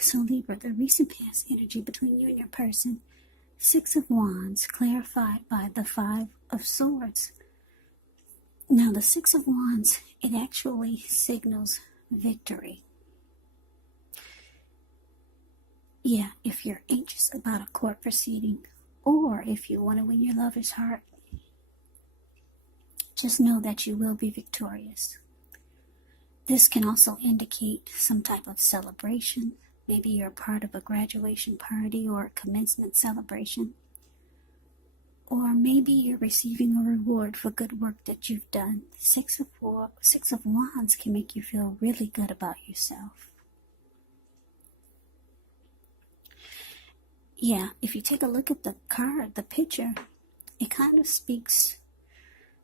So Libra, the recent past energy between you and your person, Six of Wands, clarified by the Five of Swords. Now the Six of Wands, it actually signals victory. Yeah, if you're anxious about a court proceeding, or if you want to win your lover's heart, just know that you will be victorious. This can also indicate some type of celebration. Maybe you're part of a graduation party or a commencement celebration. Or maybe you're receiving a reward for good work that you've done. Six of Wands can make you feel really good about yourself. Yeah, if you take a look at the card, the picture, it kind of speaks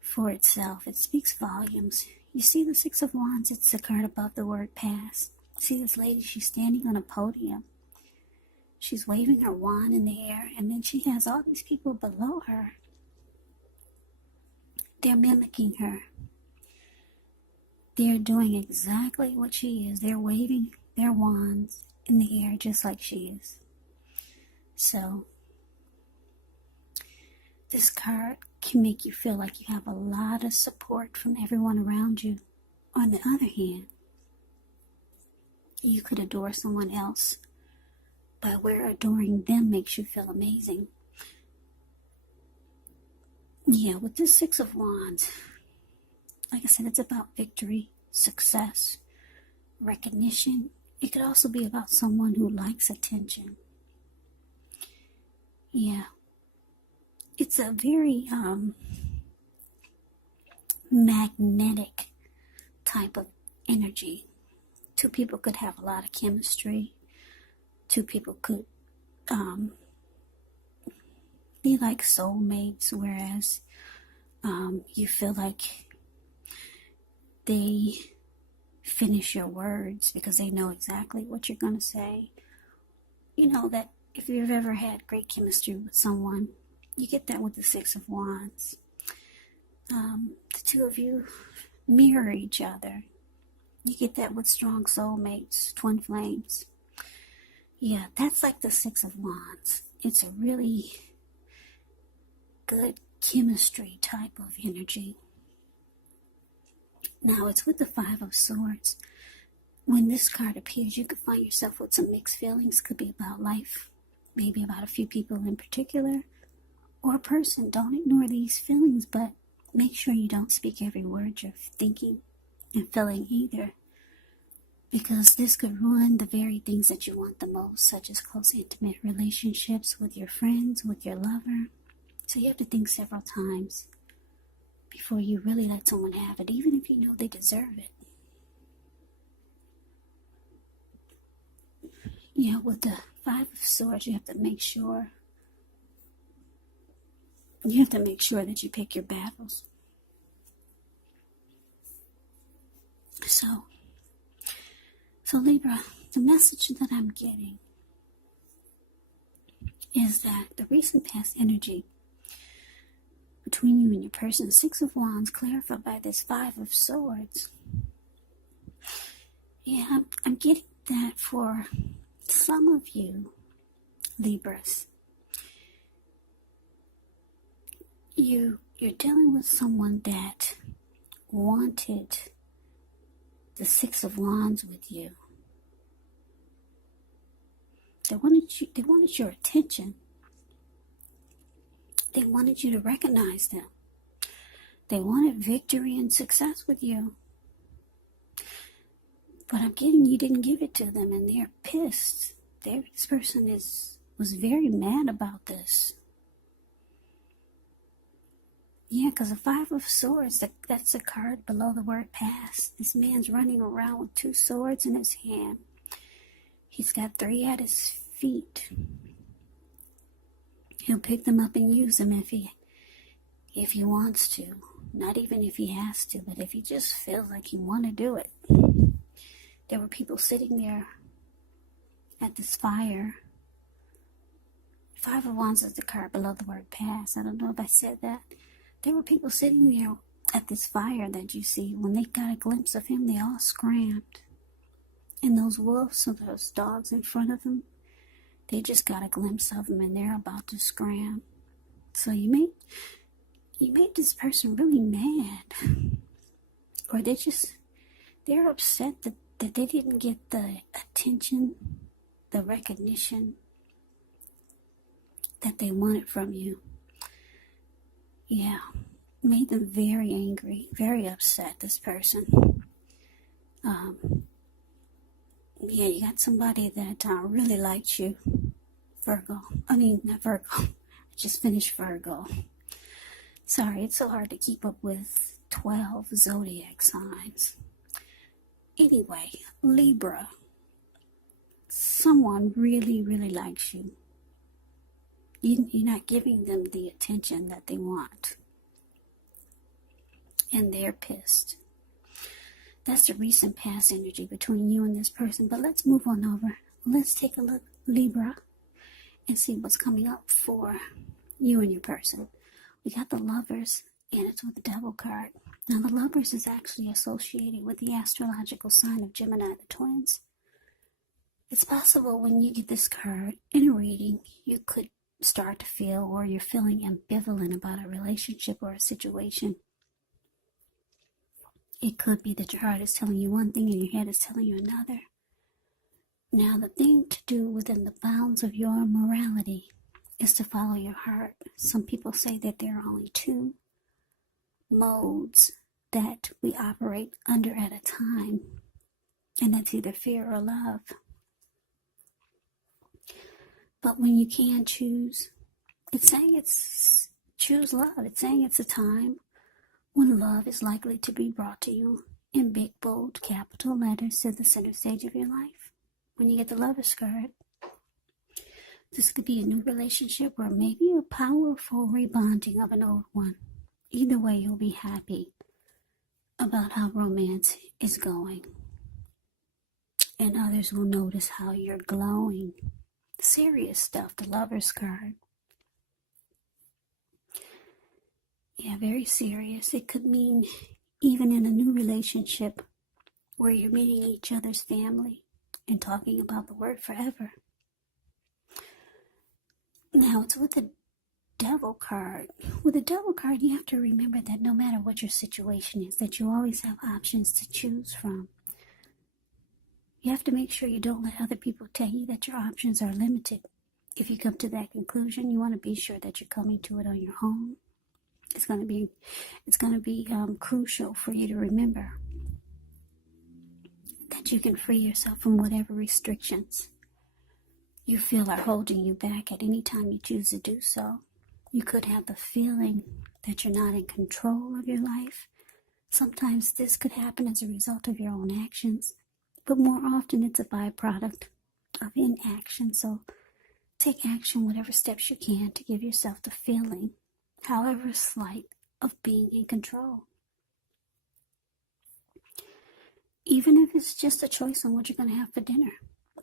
for itself. It speaks volumes. You see the Six of Wands, it's the card above the word past. See this lady, she's standing on a podium. She's waving her wand in the air, and then she has all these people below her. They're mimicking her. They're doing exactly what she is. They're waving their wands in the air just like she is. So, this card can make you feel like you have a lot of support from everyone around you. On the other hand, you could adore someone else, but where adoring them makes you feel amazing. Yeah, with this Six of Wands, like I said, it's about victory, success, recognition. It could also be about someone who likes attention. Yeah. It's a very magnetic type of energy. Two people could have a lot of chemistry. Two people could be like soulmates, whereas you feel like they finish your words because they know exactly what you're going to say. You know that if you've ever had great chemistry with someone, you get that with the Six of Wands. The two of you mirror each other. You get that with strong soulmates, twin flames. Yeah, that's like the Six of Wands. It's a really good chemistry type of energy. Now, it's with the Five of Swords. When this card appears, you could find yourself with some mixed feelings. Could be about life, maybe about a few people in particular, or a person. Don't ignore these feelings, but make sure you don't speak every word you're thinking and feeling either, because this could ruin the very things that you want the most, such as close, intimate relationships with your friends, with your lover. So you have to think several times before you really let someone have it, even if you know they deserve it. Yeah, with the Five of Swords, you have to make sure that you pick your battles. So Libra, the message that I'm getting is that the recent past energy between you and your person, Six of Wands, clarified by this Five of Swords. Yeah, I'm getting that for some of you, Libras. You're dealing with someone that wanted the Six of Wands with you. They wanted your attention. They wanted you to recognize them. They wanted victory and success with you. But I'm getting you didn't give it to them, and they're pissed. This person was very mad about this. Yeah, because the Five of Swords, that's a card below the word past. This man's running around with two swords in his hand. He's got three at his feet. He'll pick them up and use them if he wants to. Not even if he has to, but if he just feels like he want to do it. There were people sitting there at this fire. Five of Wands is the card below the word past. I don't know if I said that. There were people sitting there at this fire that you see. When they got a glimpse of him, they all scrammed. And those wolves or those dogs in front of them, they just got a glimpse of them and they're about to scram. So you made this person really mad. Or they're upset that they didn't get the attention, the recognition that they wanted from you. Yeah, made them very angry, very upset, this person. Yeah, you got somebody that really liked you, Virgo. I mean, not Virgo. I just finished Virgo. Sorry, it's so hard to keep up with 12 zodiac signs. Anyway, Libra. Someone really, really likes you. You're not giving them the attention that they want. And they're pissed. That's the recent past energy between you and this person. But let's move on over. Let's take a look, Libra, and see what's coming up for you and your person. We got the Lovers, and it's with the Devil card. Now, the Lovers is actually associated with the astrological sign of Gemini, the twins. It's possible when you get this card in a reading, you could start to feel, or you're feeling ambivalent about a relationship or a situation. It could be that your heart is telling you one thing and your head is telling you another. Now, the thing to do within the bounds of your morality is to follow your heart. Some people say that there are only two modes that we operate under at a time, and that's either fear or love. But when you can choose, it's saying choose love. It's saying it's a time when love is likely to be brought to you in big, bold, capital letters to the center stage of your life. When you get the Lover's card, this could be a new relationship or maybe a powerful rebonding of an old one. Either way, you'll be happy about how romance is going. And others will notice how you're glowing. Serious stuff, the Lover's card. Yeah, very serious. It could mean even in a new relationship where you're meeting each other's family and talking about the word forever. Now, it's with the Devil card. With the Devil card, you have to remember that no matter what your situation is, that you always have options to choose from. You have to make sure you don't let other people tell you that your options are limited. If you come to that conclusion, you want to be sure that you're coming to it on your own. It's going to be crucial for you to remember that you can free yourself from whatever restrictions you feel are holding you back at any time you choose to do so. You could have the feeling that you're not in control of your life. Sometimes this could happen as a result of your own actions, but more often it's a byproduct of inaction. So take action, whatever steps you can, to give yourself the feeling, however slight, of being in control. Even if it's just a choice on what you're going to have for dinner.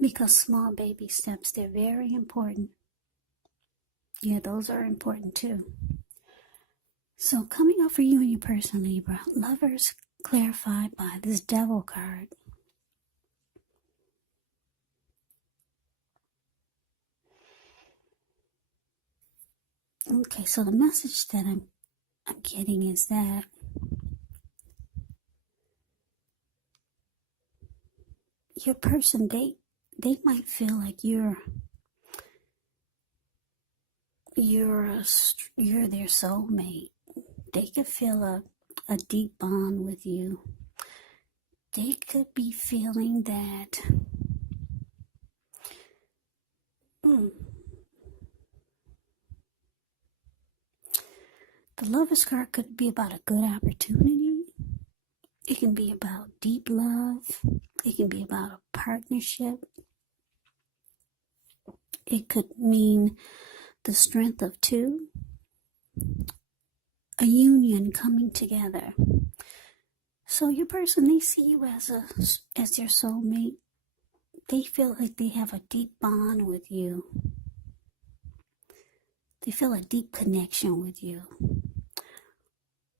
Because small baby steps, they're very important. Yeah, those are important too. So coming up for you and your person, Libra, Lovers clarified by this Devil card. Okay, so the message that I'm getting is that your person, they might feel like you're their soulmate. They could feel a deep bond with you. They could be feeling that the Lover's card could be about a good opportunity. It can be about deep love. It can be about a partnership. It could mean the strength of two, a union coming together. So your person, they see you as their soulmate. They feel like they have a deep bond with you. They feel a deep connection with you.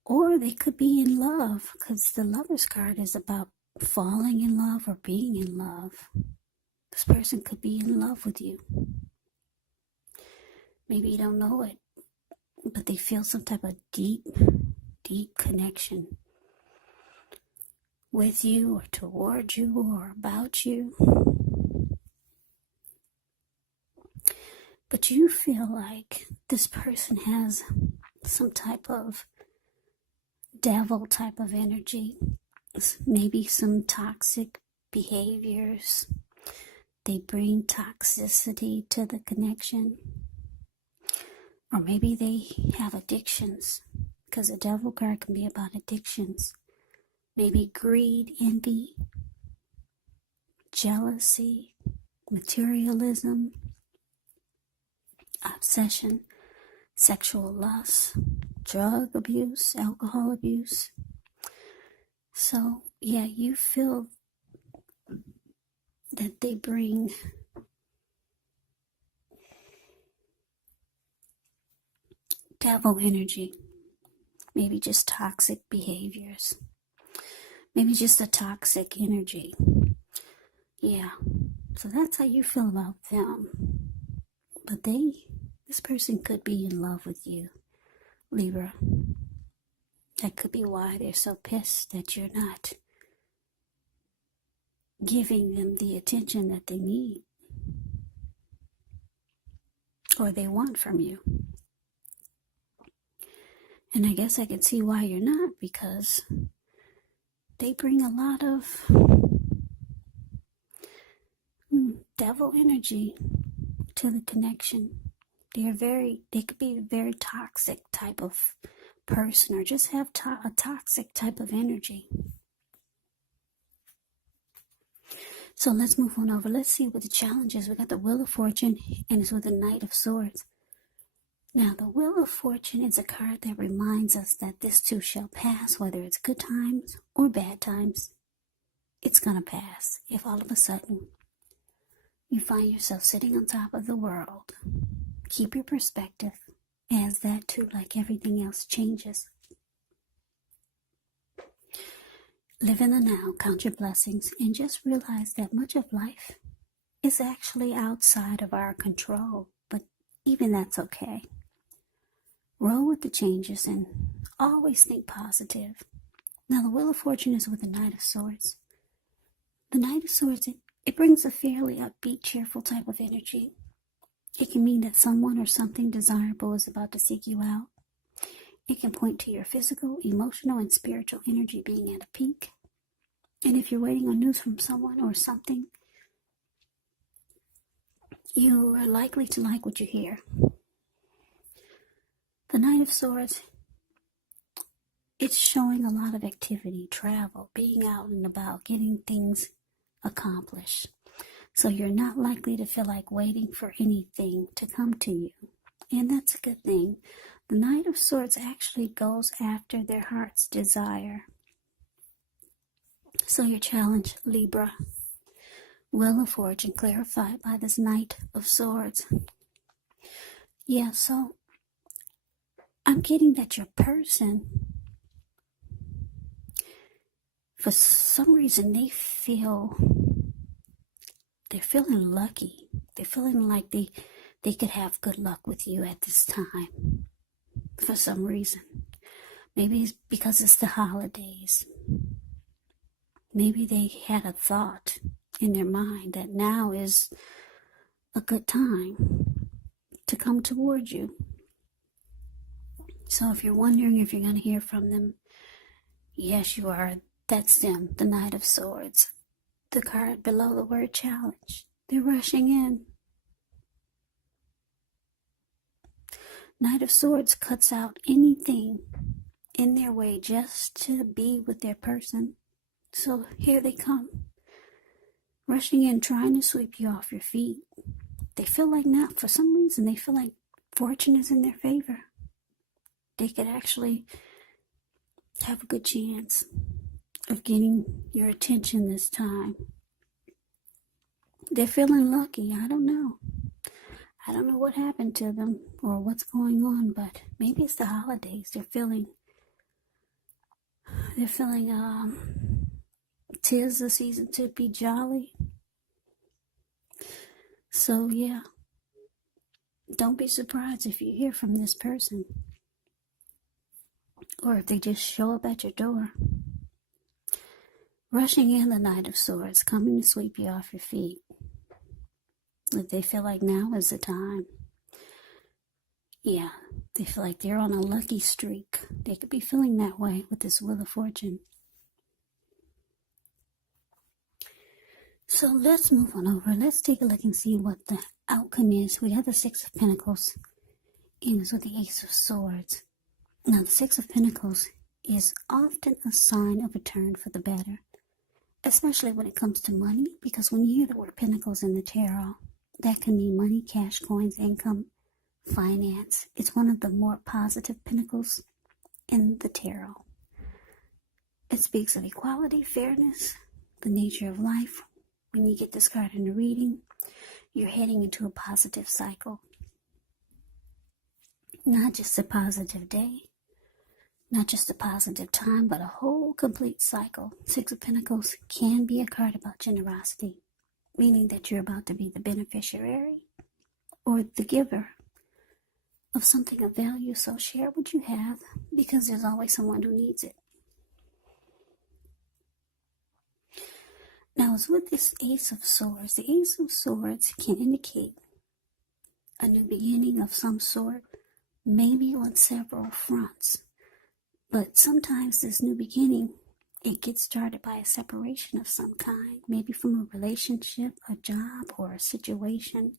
Or they could be in love, because the Lover's card is about falling in love or being in love. This person could be in love with you. Maybe you don't know it, but they feel some type of deep connection with you or toward you or about you. But you feel like this person has some type of devil type of energy, maybe some toxic behaviors. They bring toxicity to the connection. Or maybe they have addictions, because the devil card can be about addictions. Maybe greed, envy, jealousy, materialism, obsession, sexual lust, drug abuse, alcohol abuse. So, yeah, you feel that they bring devil energy. Maybe just toxic behaviors. Maybe just a toxic energy. Yeah. So that's how you feel about them. But this person could be in love with you, Libra. That could be why they're so pissed that you're not giving them the attention that they need or they want from you. And I guess I can see why you're not, because they bring a lot of devil energy to the connection. They could be a very toxic type of person, or just have a toxic type of energy. So let's move on over. Let's see what the challenge is. We got the Wheel of Fortune, and it's with the Knight of Swords. Now, the Wheel of Fortune is a card that reminds us that this too shall pass, whether it's good times or bad times. It's going to pass. If all of a sudden you find yourself sitting on top of the world, keep your perspective, as that too, like everything else, changes. Live in the now, count your blessings, and just realize that much of life is actually outside of our control, but even that's okay. Roll with the changes and always think positive. Now, the Wheel of Fortune is with the Knight of Swords. The Knight of Swords, it brings a fairly upbeat, cheerful type of energy. It can mean that someone or something desirable is about to seek you out. It can point to your physical, emotional, and spiritual energy being at a peak. And if you're waiting on news from someone or something, you are likely to like what you hear. The Knight of Swords, it's showing a lot of activity, travel, being out and about, getting things accomplished. So you're not likely to feel like waiting for anything to come to you. And that's a good thing. The Knight of Swords actually goes after their heart's desire. So your challenge, Libra, Wheel of Fortune clarified by this Knight of Swords. Yeah, so I'm getting that your person, for some reason, they're feeling lucky. They're feeling like they could have good luck with you at this time for some reason. Maybe it's because it's the holidays. Maybe they had a thought in their mind that now is a good time to come toward you. So if you're wondering if you're going to hear from them, yes, you are. That's them, the Knight of Swords. The card below the word challenge. They're rushing in. Knight of Swords cuts out anything in their way just to be with their person. So here they come, rushing in, trying to sweep you off your feet. They feel like now, for some reason, they feel like fortune is in their favor. They could actually have a good chance of getting your attention this time. They're feeling lucky. I don't know what happened to them or what's going on, but maybe it's the holidays. They're feeling 'tis the season to be jolly. So yeah, don't be surprised if you hear from this person, or if they just show up at your door. Rushing in the Knight of Swords, coming to sweep you off your feet. If they feel like now is the time. Yeah, they feel like they're on a lucky streak. They could be feeling that way with this Wheel of Fortune. So let's move on over. Let's take a look and see what the outcome is. We have the Six of Pentacles ends with the Ace of Swords. Now, the Six of Pentacles is often a sign of a turn for the better, especially when it comes to money, because when you hear the word Pentacles in the tarot, that can mean money, cash, coins, income, finance. It's one of the more positive pentacles in the tarot. It speaks of equality, fairness, the nature of life. When you get this card in the reading, you're heading into a positive cycle. Not just a positive day, not just a positive time, but a whole complete cycle. Six of Pentacles can be a card about generosity, meaning that you're about to be the beneficiary or the giver of something of value. So share what you have, because there's always someone who needs it. Now, as with this Ace of Swords, the Ace of Swords can indicate a new beginning of some sort, maybe on several fronts. But sometimes this new beginning, it gets started by a separation of some kind, maybe from a relationship, a job, or a situation.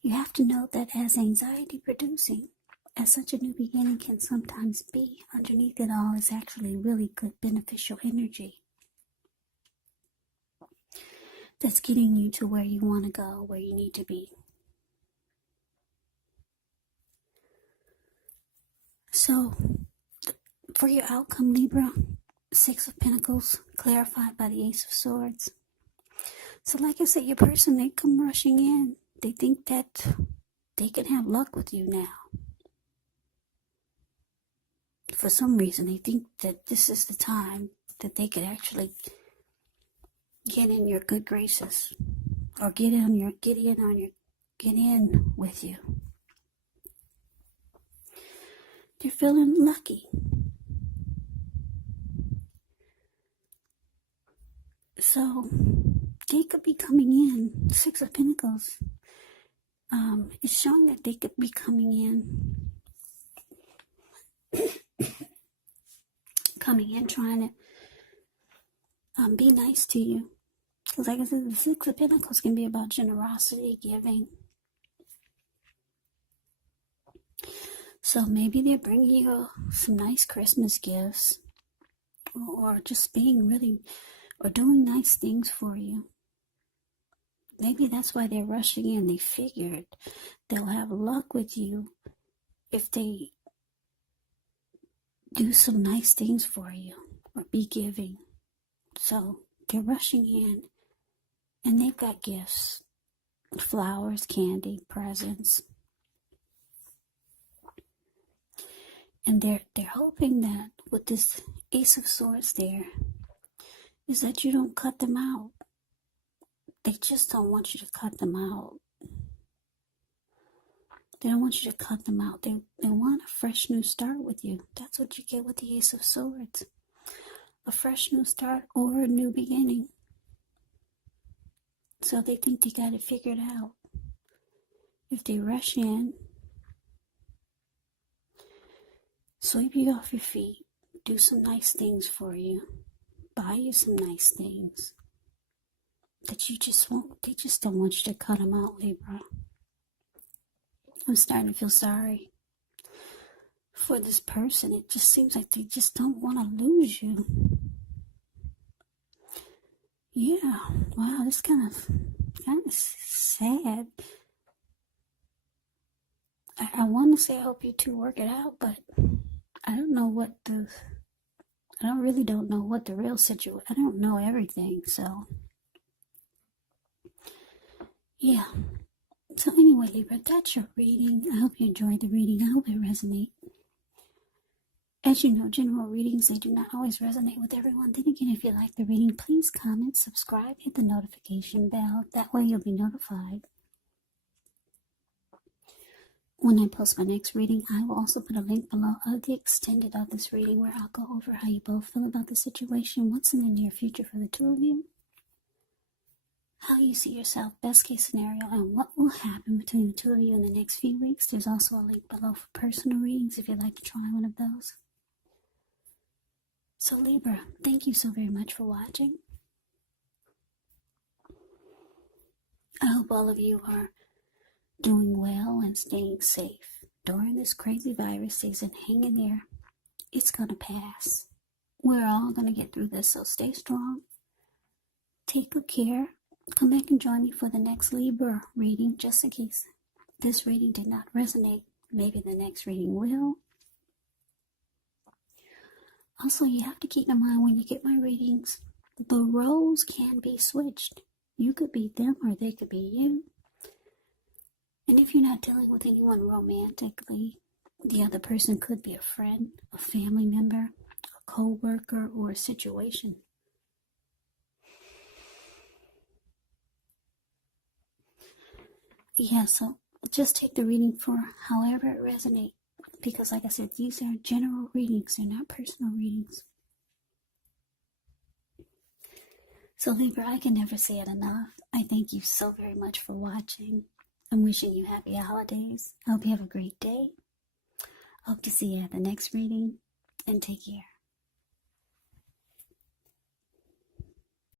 You have to note that as anxiety producing, as such a new beginning can sometimes be, underneath it all is actually really good beneficial energy that's getting you to where you want to go, where you need to be. So, for your outcome, Libra, Six of Pentacles, clarified by the Ace of Swords. So like I said, your person, they come rushing in. They think that they can have luck with you now. For some reason, they think that this is the time that they could actually get in your good graces, or get in with you. They're feeling lucky. So they could be coming in. Six of Pentacles. It's showing that they could be coming in, trying to be nice to you. Because like I said, the Six of Pentacles can be about generosity, giving. So maybe they're bringing you some nice Christmas gifts, or just being really, or doing nice things for you. Maybe that's why they're rushing in. They figured they'll have luck with you if they do some nice things for you, or be giving. So they're rushing in, and they've got gifts, flowers, candy, presents. And they're hoping that with this Ace of Swords there, is that you don't cut them out. They just don't want you to cut them out. They don't want you to cut them out. They want a fresh new start with you. That's what you get with the Ace of Swords. A fresh new start or a new beginning. So they think they got it figured out. If they rush in, sweep you off your feet, do some nice things for you, buy you some nice things that you just won't, they just don't want you to cut them out, Libra. I'm starting to feel sorry for this person. It just seems like they just don't want to lose you. Yeah, wow, it's kind of sad. I want to say I hope you two work it out, but I don't know what the real situation. I don't know everything, so yeah. So anyway, Libra, that's your reading. I hope you enjoyed the reading. I hope it resonates. As you know, general readings, they do not always resonate with everyone. Then again, if you like the reading, please comment, subscribe, hit the notification bell. That way you'll be notified when I post my next reading. I will also put a link below of the extended of this reading where I'll go over how you both feel about the situation, what's in the near future for the two of you, how you see yourself, best case scenario, and what will happen between the two of you in the next few weeks. There's also a link below for personal readings if you'd like to try one of those. So Libra, thank you so very much for watching. I hope all of you are doing well and staying safe during this crazy virus season. Hang in there. It's going to pass. We're all going to get through this, so stay strong. Take good care. Come back and join me for the next Libra reading, just in case this reading did not resonate. Maybe the next reading will. Also, you have to keep in mind when you get my readings, the roles can be switched. You could be them or they could be you. And if you're not dealing with anyone romantically, the other person could be a friend, a family member, a co-worker, or a situation. Yeah, so just take the reading for however it resonates. Because like I said, these are general readings, they're not personal readings. So Libra, I can never say it enough. I thank you so very much for watching. I'm wishing you happy holidays. I hope you have a great day. Hope to see you at the next reading, and take care.